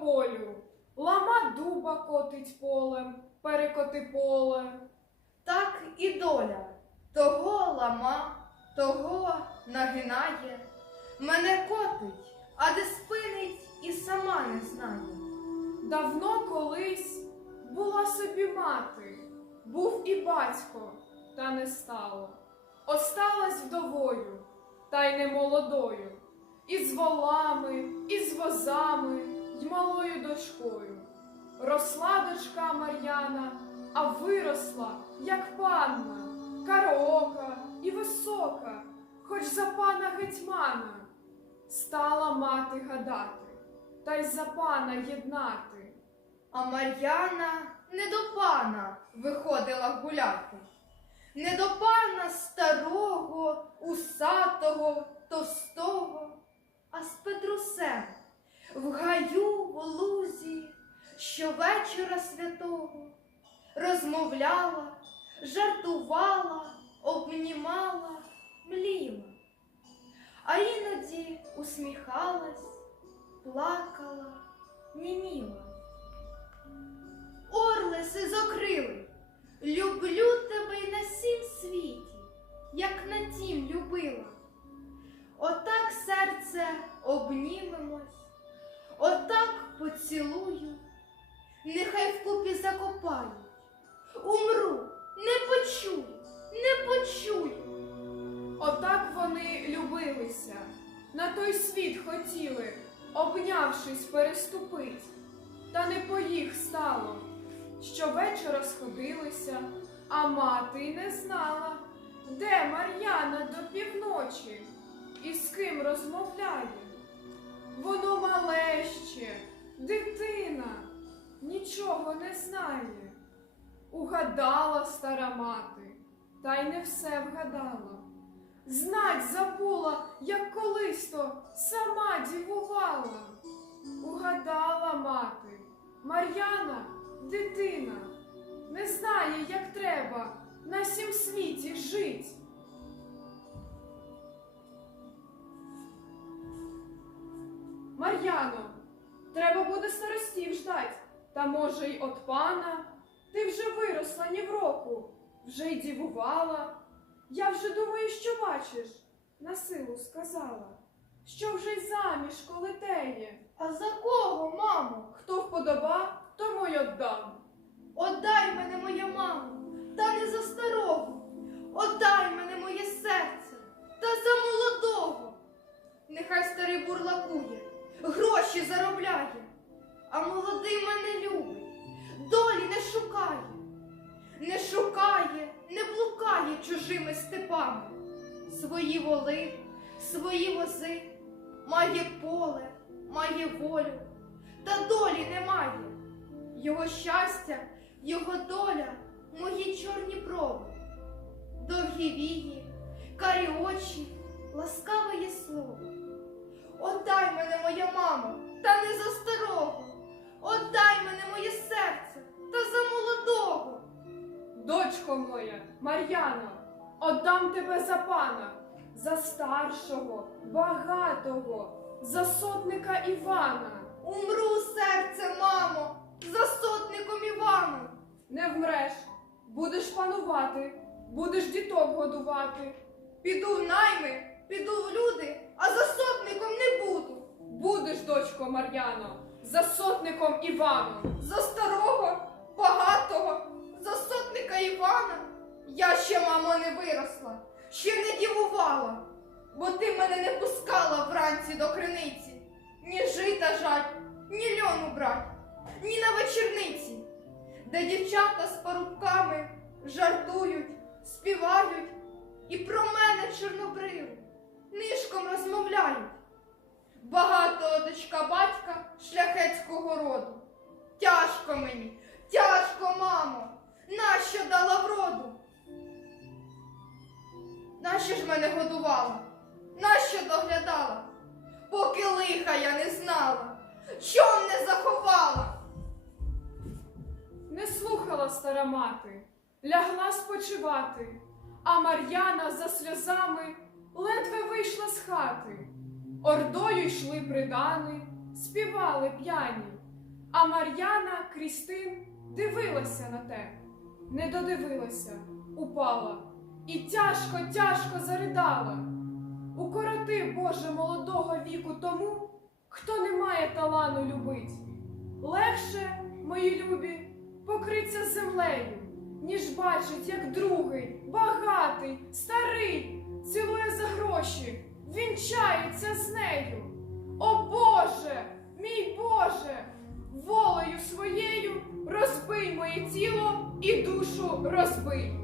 лозу лама дуба котить полем, перекоти поле. Так і доля того лама, того нагинає, мене котить, а де спинить і сама не знає. Давно колись була собі мати, був і батько, та не стало. Осталась вдовою, та й не молодою, і з волами, і з возами, малою дочкою. Росла дочка Мар'яна, а виросла, як панна, караока і висока, хоч за пана гетьмана. Стала мати гадати, та й за пана єднати. А Мар'яна не до пана виходила гуляти, не до пана старого, усатого, товстого, а з Петрусем в гаю в лузі щовечора святого розмовляла, жартувала, обнімала, мліла, а іноді усміхалась, плакала, німіла. Орлиси зокрили, люблю тебе й на сім світі, як на тім любила. Отак серце обнімемось, отак поцілую, нехай вкупі закопають. Умру, не почую, не почую. Отак вони любилися, на той світ хотіли, обнявшись, переступить. Та не по їх стало. Щовечора сходилися, а мати й не знала, де Мар'яна до півночі і з ким розмовляє. Воно дитина, нічого не знає. Угадала стара мати, та й не все вгадала. Знать забула, як колись то сама дівувала. Угадала мати, Мар'яна дитина, не знає, як треба на сім світі жить. Мар'яно, треба буде старостів ждать, та може й от пана. Ти вже виросла ні в року, вже й дівувала. Я вже думаю, що бачиш, на силу сказала, що вже й заміж коли теє. А за кого, мамо? Хто вподоба, тому й отдам. Отдай мене, моя мамо, та не за старого. Отдай мене моє серце, та за молодого. Нехай старий бурлакує, гроші заробляє, а молодий мене любить, долі не шукає, не шукає, не блукає чужими степами. Свої воли, свої вози, має поле, має волю, та долі немає. Його щастя, його доля, мої чорні брови, довгі вії, карі очі, ласкаве є слово. Отдай мене, моя мамо, та не за старого, отдай мене моє серце, та за молодого. Дочко моя, Мар'яно, отдам тебе за пана, за старшого, багатого, за сотника Івана. Умру, серце, мамо, за сотником Іваном. Не вмреш, будеш панувати, будеш діток годувати. Піду в найми, піду в люди, а за сотником не буду. Будеш, дочко Мар'яно, за сотником Іваном. За старого, багатого, за сотника Івана. Я ще, мамо, не виросла, ще не дівувала, бо ти мене не пускала вранці до криниці. Ні жита жать, ні льону брать, ні на вечірниці, де дівчата з парубками жартують, співають і про мене чорнобриву нишком розмовляють. Багатого дочка батька шляхетського роду. Тяжко мені, тяжко, мамо, нащо дала вроду? Нащо ж мене годувала? Нащо доглядала? Поки лиха я не знала, чом не заховала? Не слухала стара мати, лягла спочивати, а Мар'яна за сльозами ледве вийшла з хати. Ордою йшли придани, співали п'яні, а Мар'яна Крістин дивилася на те, не додивилася, упала і тяжко, тяжко заридала. Укороти, Боже, молодого віку тому, хто не має талану любить. Легше, мої любі, покриться землею, ніж бачить, як другий, багатий, старий, гроші, вінчається з нею. О Боже, мій Боже, волею своєю розбий моє тіло і душу розбий.